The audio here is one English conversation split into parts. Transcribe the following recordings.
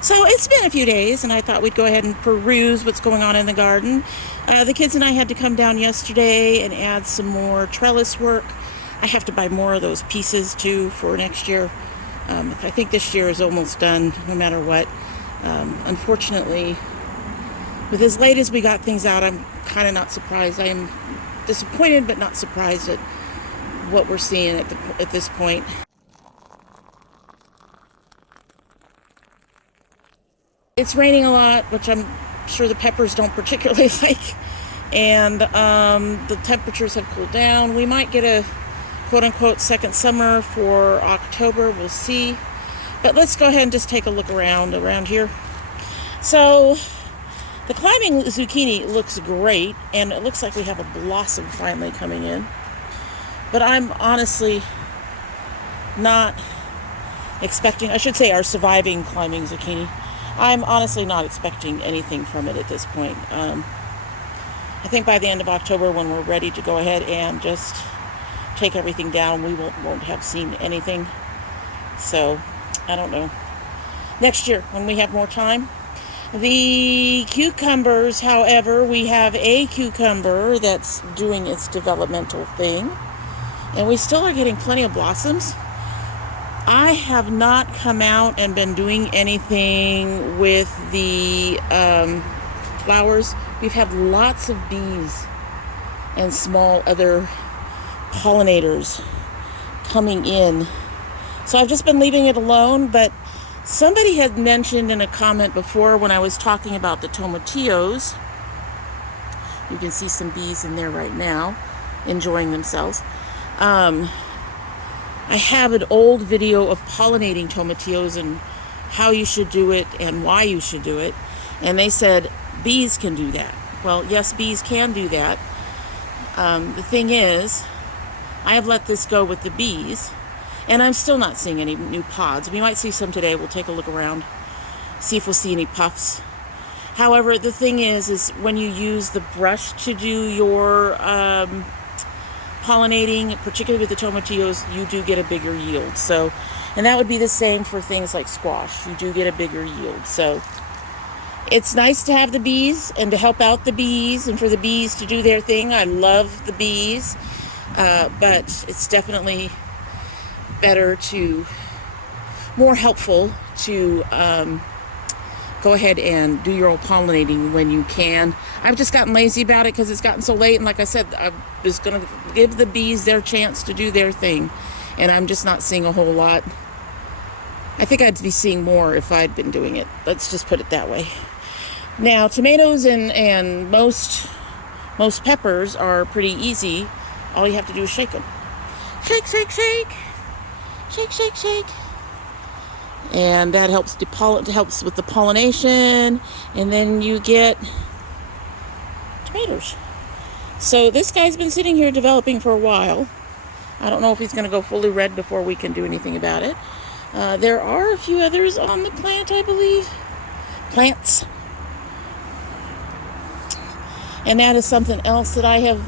So it's been a few days, and I thought we'd go ahead and peruse what's going on in the garden. The kids and I had to come down yesterday and add some more trellis work. I have to buy more of those pieces too for next year. I think this year is almost done no matter what. Unfortunately, with as late as we got things out, I'm kind of not surprised. I am disappointed but not surprised at what we're seeing at this point. It's raining a lot, which I'm sure the peppers don't particularly like, and the temperatures have cooled down. We might get a quote-unquote second summer for October. We'll see. But let's go ahead and just take a look around here. So the climbing zucchini looks great, and it looks like we have a blossom finally coming in. But I'm honestly not expecting, I should say our surviving climbing zucchini. I'm honestly not expecting anything from it at this point. I think by the end of October, when we're ready to go ahead and just take everything down, we won't have seen anything. So, I don't know. Next year, when we have more time. The cucumbers, however, we have a cucumber that's doing its developmental thing. And we still are getting plenty of blossoms. I have not come out and been doing anything with the flowers. We've had lots of bees and small other pollinators coming in. So I've just been leaving it alone, but somebody had mentioned in a comment before when I was talking about the tomatillos, you can see some bees in there right now enjoying themselves. I have an old video of pollinating tomatillos and how you should do it and why you should do it. And they said bees can do that. Well, yes, bees can do that. The thing is, I have let this go with the bees, and I'm still not seeing any new pods. We might see some today. We'll take a look around, see if we'll see any puffs. However, the thing is when you use the brush to do your pollinating, particularly with the tomatillos, you do get a bigger yield. So, and that would be the same for things like squash. You do get a bigger yield. So it's nice to have the bees and to help out the bees and for the bees to do their thing. I love the bees, but it's definitely more helpful to go ahead and do your own pollinating when you can. I've just gotten lazy about it because it's gotten so late, and like I said, I was going to give the bees their chance to do their thing, and I'm just not seeing a whole lot. I think I'd be seeing more if I'd been doing it. Let's just put it that way. Now, tomatoes and most peppers are pretty easy. All you have to do is shake them. Shake, shake, shake. Shake, shake, shake. And that helps with the pollination, and then you get tomatoes. So this guy's been sitting here developing for a while. I don't know if he's going to go fully red before we can do anything about it. There are a few others on the plant, I believe. Plants. And that is something else that I have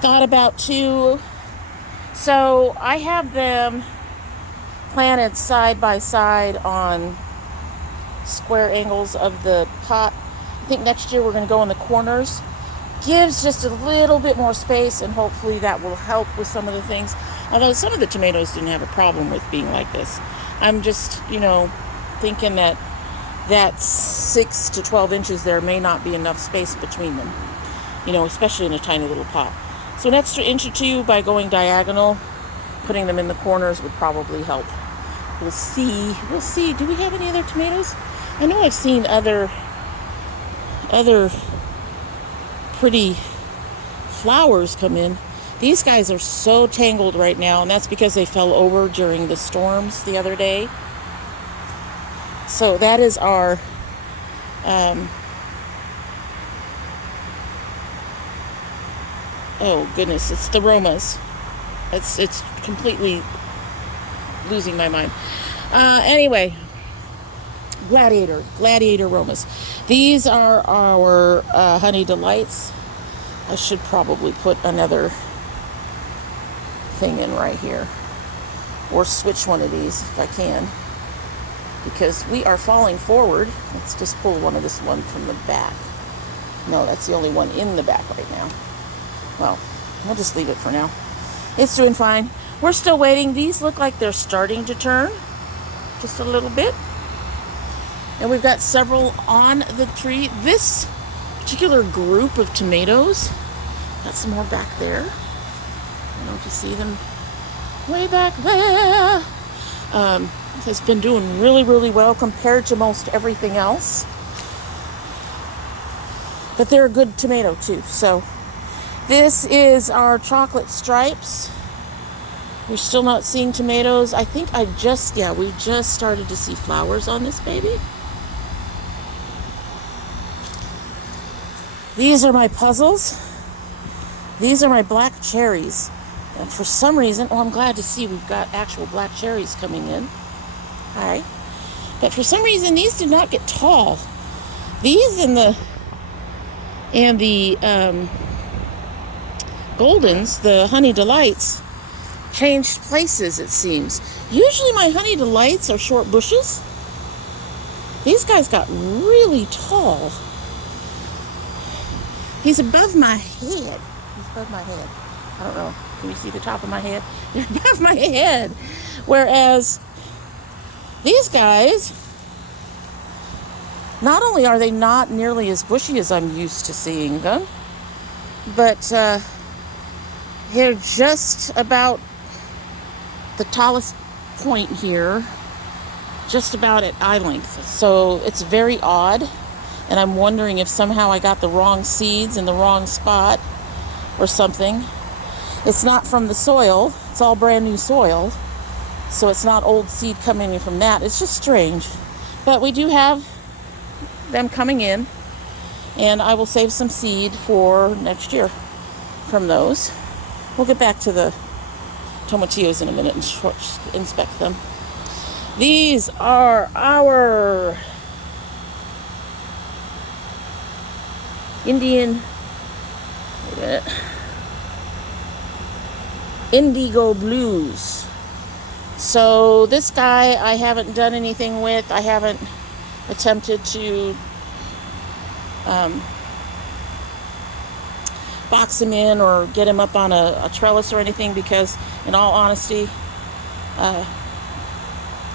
thought about too. So I have them planted side by side on square angles of the pot. I think next year we're going to go in the corners. Gives just a little bit more space, and hopefully that will help with some of the things. Although some of the tomatoes didn't have a problem with being like this. I'm just, thinking that 6 to 12 inches there may not be enough space between them, especially in a tiny little pot. So an extra inch or two by going diagonal, putting them in the corners would probably help. We'll see. Do we have any other tomatoes? I know I've seen other pretty flowers come in. These guys are so tangled right now, and that's because they fell over during the storms the other day. So that is our oh goodness, it's the Romas. It's completely losing my mind. Anyway, Gladiator Romas. These are our Honey Delights. I should probably put another thing in right here, or switch one of these if I can. because we are falling forward. Let's just pull this one from the back. No, that's the only one in the back right now. Well, we'll just leave it for now. It's doing fine. We're still waiting. These look like they're starting to turn just a little bit. And we've got several on the tree. This particular group of tomatoes, got some more back there. I don't know if you see them way back there. Has been doing really, really well compared to most everything else. But they're a good tomato too. So this is our chocolate stripes. We're still not seeing tomatoes. I think we just started to see flowers on this baby. These are my puzzles. These are my black cherries. And for some reason, I'm glad to see we've got actual black cherries coming in. All right. But for some reason, these did not get tall. These and the Goldens, the Honey Delights, changed places, it seems. Usually my Honey Delights are short bushes. These guys got really tall. He's above my head. He's above my head. I don't know. Can you see the top of my head? They're above my head. Whereas these guys, not only are they not nearly as bushy as I'm used to seeing them, but they're just about the tallest point here, just about at eye length. So it's very odd. And I'm wondering if somehow I got the wrong seeds in the wrong spot or something. It's not from the soil. It's all brand new soil. So it's not old seed coming in from that. It's just strange. But we do have them coming in. And I will save some seed for next year from those. We'll get back to the tomatillos in a minute and inspect them. These are our Indigo Blues. So this guy I haven't done anything with. I haven't attempted to box him in or get him up on a trellis or anything, because in all honesty,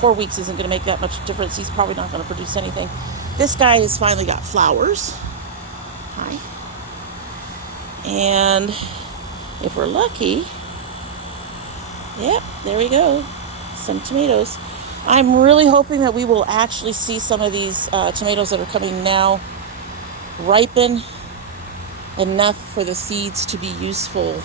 4 weeks isn't going to make that much difference. He's probably not going to produce anything. This guy has finally got flowers. Hi. And if we're lucky, yep, there we go. Some tomatoes. I'm really hoping that we will actually see some of these tomatoes that are coming now ripen enough for the seeds to be useful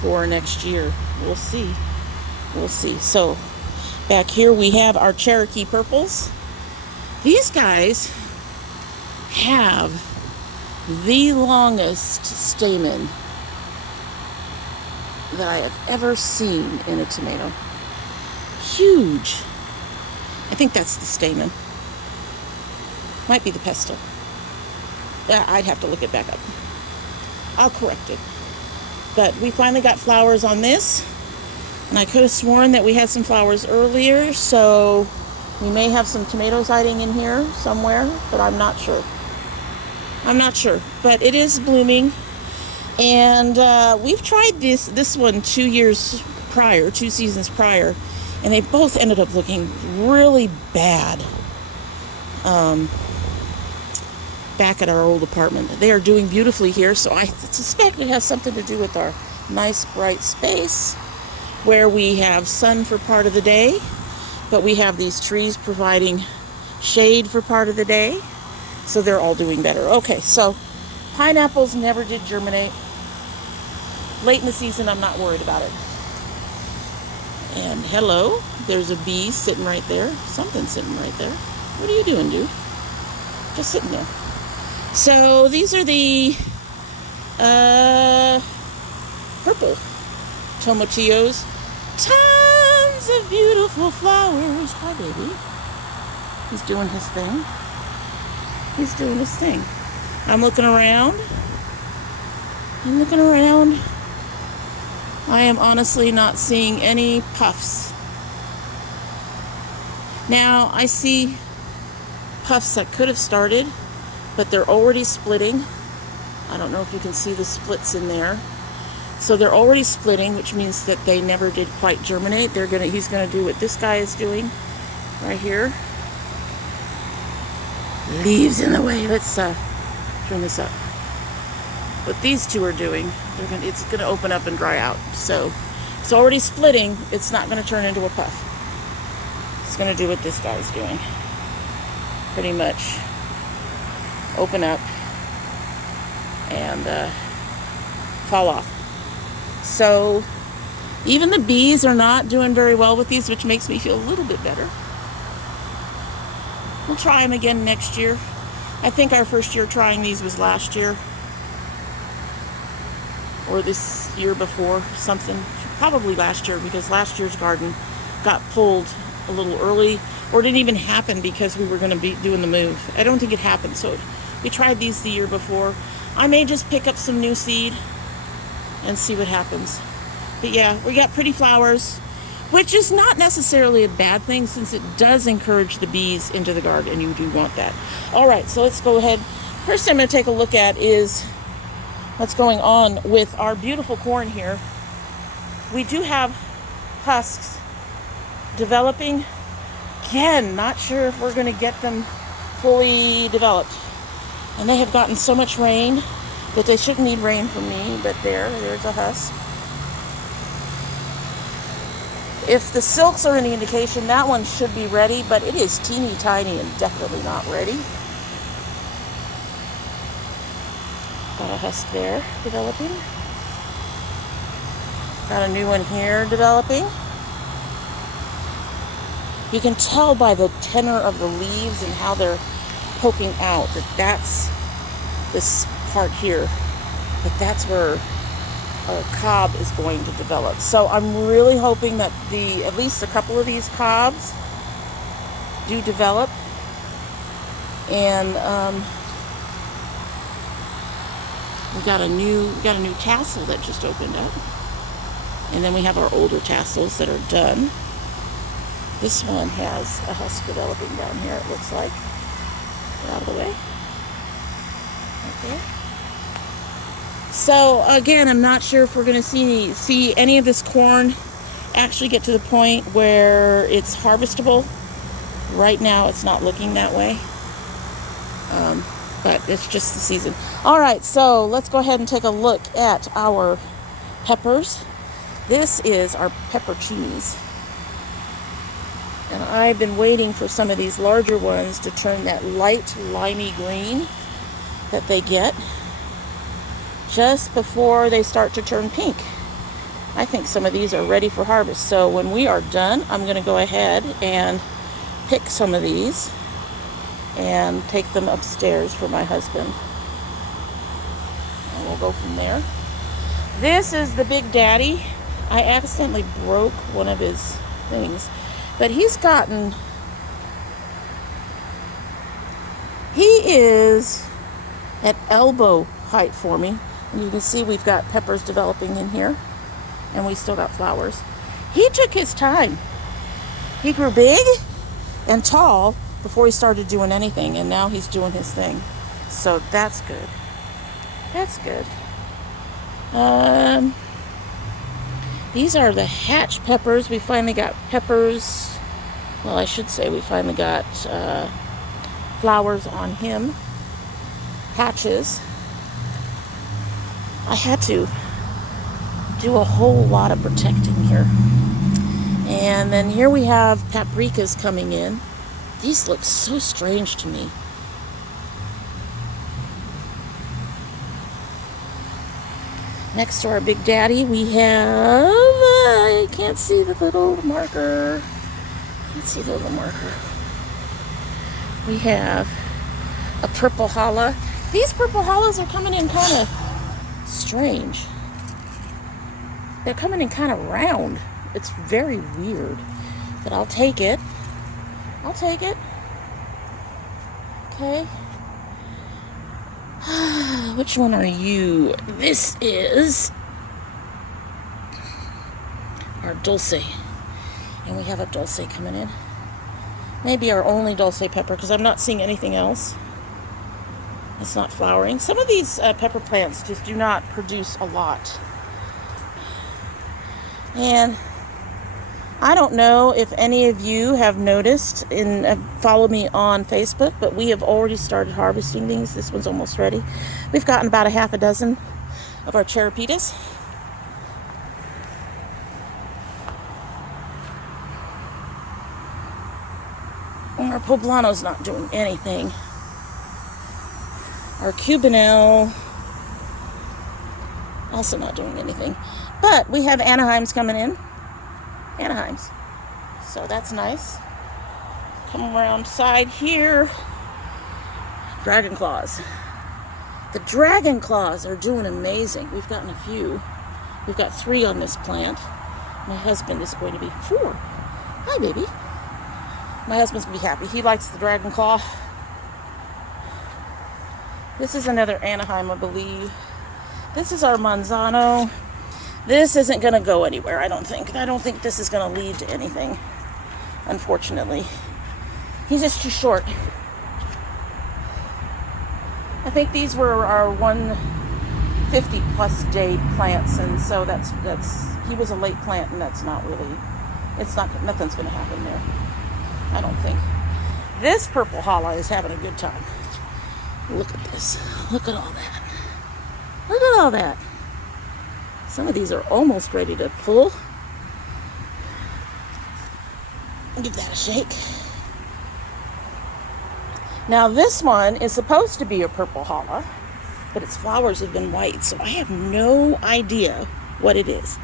for next year. We'll see. We'll see. So back here we have our Cherokee purples. These guys have the longest stamen that I have ever seen in a tomato. Huge. I think that's the stamen. Might be the pestle. I'd have to look it back up. I'll correct it. But we finally got flowers on this. And I could have sworn that we had some flowers earlier, so we may have some tomatoes hiding in here somewhere, but I'm not sure. I'm not sure, but it is blooming. And we've tried this one 2 seasons prior, and they both ended up looking really bad back at our old apartment. They are doing beautifully here, so I suspect it has something to do with our nice bright space where we have sun for part of the day, but we have these trees providing shade for part of the day. So they're all doing better. Okay, so pineapples never did germinate. Late in the season, I'm not worried about it. And hello, there's a bee sitting right there. Something's sitting right there. What are you doing, dude? Just sitting there. So these are the purple tomatillos. Tons of beautiful flowers. Hi, baby. He's doing his thing. He's doing his thing. I'm looking around. I am honestly not seeing any puffs. Now I see puffs that could have started, but they're already splitting. I don't know if you can see the splits in there. So they're already splitting, which means that they never did quite germinate. He's gonna do what this guy is doing right here. Leaves in the way. Let's turn this up. What these two are doing, it's gonna open up and dry out. So it's already splitting. It's not gonna turn into a puff. It's gonna do what this guy's doing. Pretty much open up and fall off. So even the bees are not doing very well with these, which makes me feel a little bit better. We'll try them again next year. I think our first year trying these was last year. Or this year before, something. Probably last year, because last year's garden got pulled a little early, or it didn't even happen because we were going to be doing the move. I don't think it happened, so we tried these the year before. I may just pick up some new seed and see what happens. But yeah, we got pretty flowers, which is not necessarily a bad thing, since it does encourage the bees into the garden, and you do want that. All right, so let's go ahead. First I'm going to take a look at is what's going on with our beautiful corn here. We do have husks developing. Again, not sure if we're going to get them fully developed. And they have gotten so much rain that they shouldn't need rain from me, but there's a husk. If the silks are any indication, that one should be ready, but it is teeny tiny and definitely not ready. Got a husk there developing. Got a new one here developing. You can tell by the tenor of the leaves and how they're poking out that that's this part here, that that's where a cob is going to develop. So I'm really hoping that at least a couple of these cobs do develop. And we got a new tassel that just opened up. And then we have our older tassels that are done. This one has a husk developing down here, it looks like. Get out of the way. Okay. So again, I'm not sure if we're going to see any of this corn actually get to the point where it's harvestable. Right now, it's not looking that way. But it's just the season. All right, so let's go ahead and take a look at our peppers. This is our pepperoncinis. And I've been waiting for some of these larger ones to turn that light limey green that they get just before they start to turn pink. I think some of these are ready for harvest. So when we are done, I'm going to go ahead and pick some of these and take them upstairs for my husband. And we'll go from there. This is the Big Daddy. I accidentally broke one of his things. But he is at elbow height for me. And you can see we've got peppers developing in here. And we still got flowers. He took his time. He grew big and tall before he started doing anything. And now he's doing his thing. So that's good. That's good. These are the hatch peppers. We finally got peppers. Well, I should say we finally got flowers on him. Hatches. I had to do a whole lot of protecting here. And then here we have paprikas coming in. These look so strange to me. Next to our Big Daddy, we have, I can't see the little marker. Can't see the little marker. We have a purple challah. These purple challas are coming in kind of strange. They're coming in kind of round. It's very weird, but I'll take it. I'll take it. Okay. Which one are you? This is our dulce. And we have a dulce coming in. Maybe our only dulce pepper, because I'm not seeing anything else. It's not flowering. Some of these pepper plants just do not produce a lot. And I don't know if any of you have noticed and follow me on Facebook, but we have already started harvesting these. This one's almost ready. We've gotten about a half a dozen of our cherripetus. And our poblano's not doing anything. Our cubanelle also not doing anything. But we have Anaheims coming in. Anaheims. So that's nice. Come around side here. Dragon claws. The dragon claws are doing amazing. We've gotten a few. We've got 3 on this plant. My husband is going to be 4. Hi, baby. My husband's going to be happy. He likes the dragon claw. This is another Anaheim, I believe. This is our Manzano. This isn't going to go anywhere, I don't think. I don't think this is going to lead to anything, unfortunately. He's just too short. I think these were our 150 plus day plants, and so that's he was a late plant, and that's not really, nothing's going to happen there, I don't think. This purple challah is having a good time. Look at this. Look at all that. Look at all that. Some of these are almost ready to pull. Give that a shake. Now this one is supposed to be a purple challah, but its flowers have been white, so I have no idea what it is.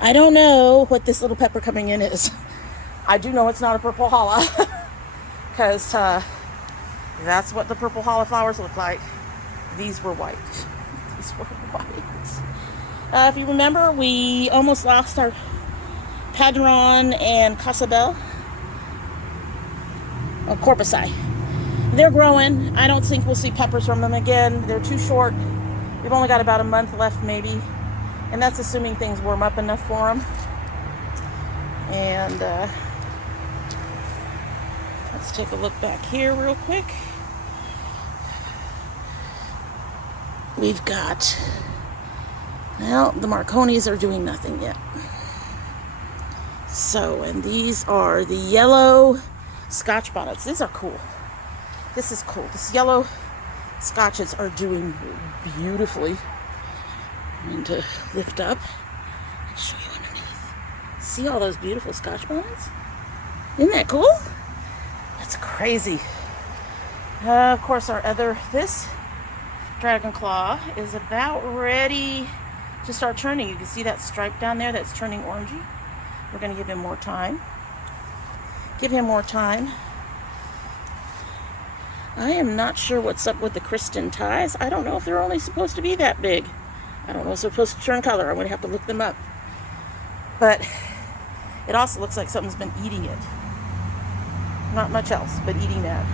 I don't know what this little pepper coming in is. I do know it's not a purple challah, because that's what the purple challah flowers look like. These were white. These were white. If you remember, we almost lost our Padron and Casabel. Or Corpusci. They're growing. I don't think we'll see peppers from them again. They're too short. We've only got about a month left, maybe. And that's assuming things warm up enough for them. And let's take a look back here real quick. We've got, well, the Marconis are doing nothing yet. So, and these are the yellow Scotch bonnets. These are cool. This is cool. This yellow Scotches are doing beautifully. I'm going to lift up and show you underneath. See all those beautiful Scotch bonnets? Isn't that cool? That's crazy. Of course, this dragon claw is about ready to start turning. You can see that stripe down there that's turning orangey. We're going to give him more time. Give him more time. I am not sure what's up with the Kristen ties. I don't know if they're only supposed to be that big. I don't know if they're supposed to turn color. I'm going to have to look them up. But it also looks like something's been eating it. Not much else, but eating that.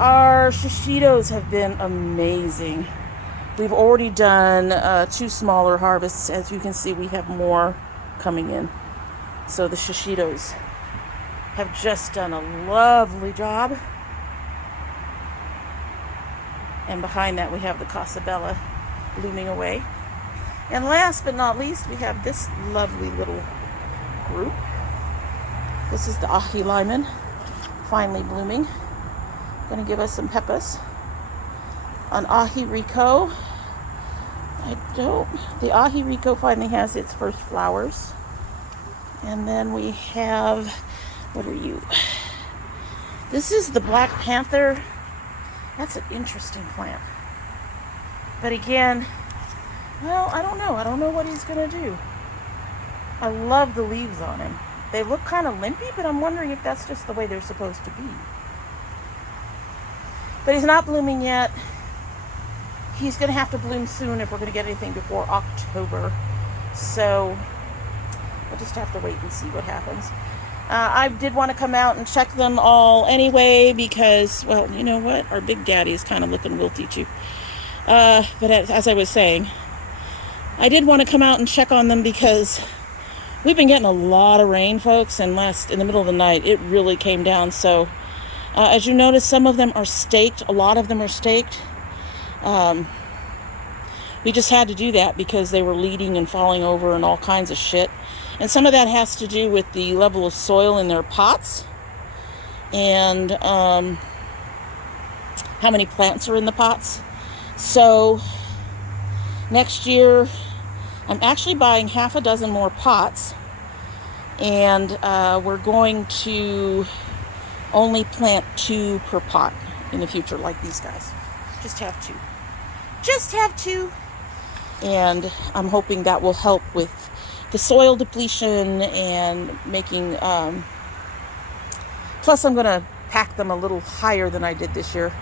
Our shishitos have been amazing. We've already done 2 smaller harvests. As you can see, we have more coming in. So the shishitos have just done a lovely job. And behind that we have the Casabella blooming away. And last but not least, we have this lovely little group. This is the ahi limon, finally blooming. Going to give us some peppers. An ahi rico. The ahi rico finally has its first flowers. And then we have, what are you? This is the Black Panther. That's an interesting plant. But again, well, I don't know. I don't know what he's going to do. I love the leaves on him. They look kind of limpy, but I'm wondering if that's just the way they're supposed to be. But he's not blooming yet. He's going to have to bloom soon if we're going to get anything before October. So we'll just have to wait and see what happens. I did want to come out and check them all anyway because, well, you know what? Our big daddy is kind of looking wilty too. But as I was saying, I did want to come out and check on them because we've been getting a lot of rain, folks, and in the middle of the night, it really came down. So as you notice, some of them are staked. A lot of them are staked. We just had to do that because they were leading and falling over and all kinds of shit. And some of that has to do with the level of soil in their pots and how many plants are in the pots. So next year, I'm actually buying half a dozen more pots, and we're going to only plant 2 per pot in the future, like these guys. Just have 2. Just have 2. And I'm hoping that will help with the soil depletion and making, plus I'm going to pack them a little higher than I did this year,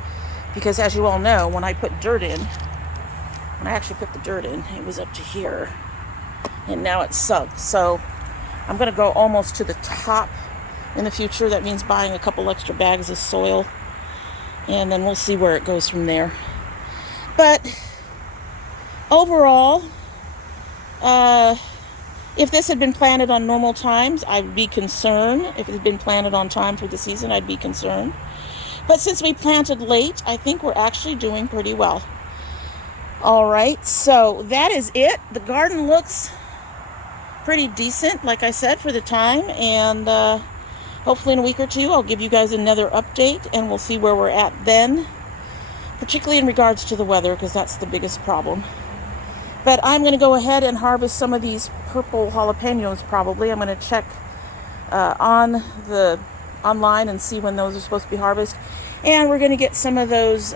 because as you all know, when I put dirt in, when I actually put the dirt in, it was up to here, and now it's sunk. So I'm going to go almost to the top in the future. That means buying a couple extra bags of soil, and then we'll see where it goes from there. But overall, if this had been planted on normal times, I'd be concerned. If it had been planted on time for the season, I'd be concerned. But since we planted late, I think we're actually doing pretty well. All right, so that is it. The garden looks pretty decent, like I said, for the time. And hopefully in a week or 2, I'll give you guys another update, and we'll see where we're at then, particularly in regards to the weather, because that's the biggest problem. But I'm going to go ahead and harvest some of these purple jalapenos probably. I'm going to check online and see when those are supposed to be harvested. And we're going to get some of those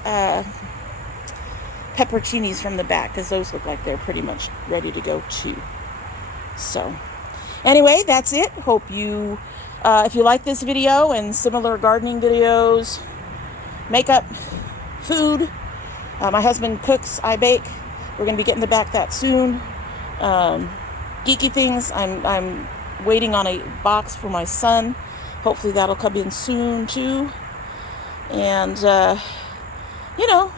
pepperoncinis from the back, because those look like they're pretty much ready to go too. So anyway, that's it. Hope you, if you like this video and similar gardening videos, makeup, food, my husband cooks, I bake. We're going to be getting back that soon. Geeky things. I'm waiting on a box for my son. Hopefully that'll come in soon too. And you know,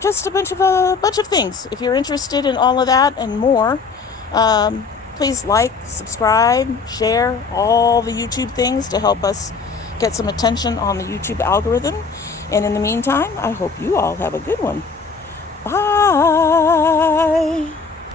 just a bunch of things. If you're interested in all of that and more, please like, subscribe, share all the YouTube things to help us get some attention on the YouTube algorithm. And in the meantime, I hope you all have a good one. Bye.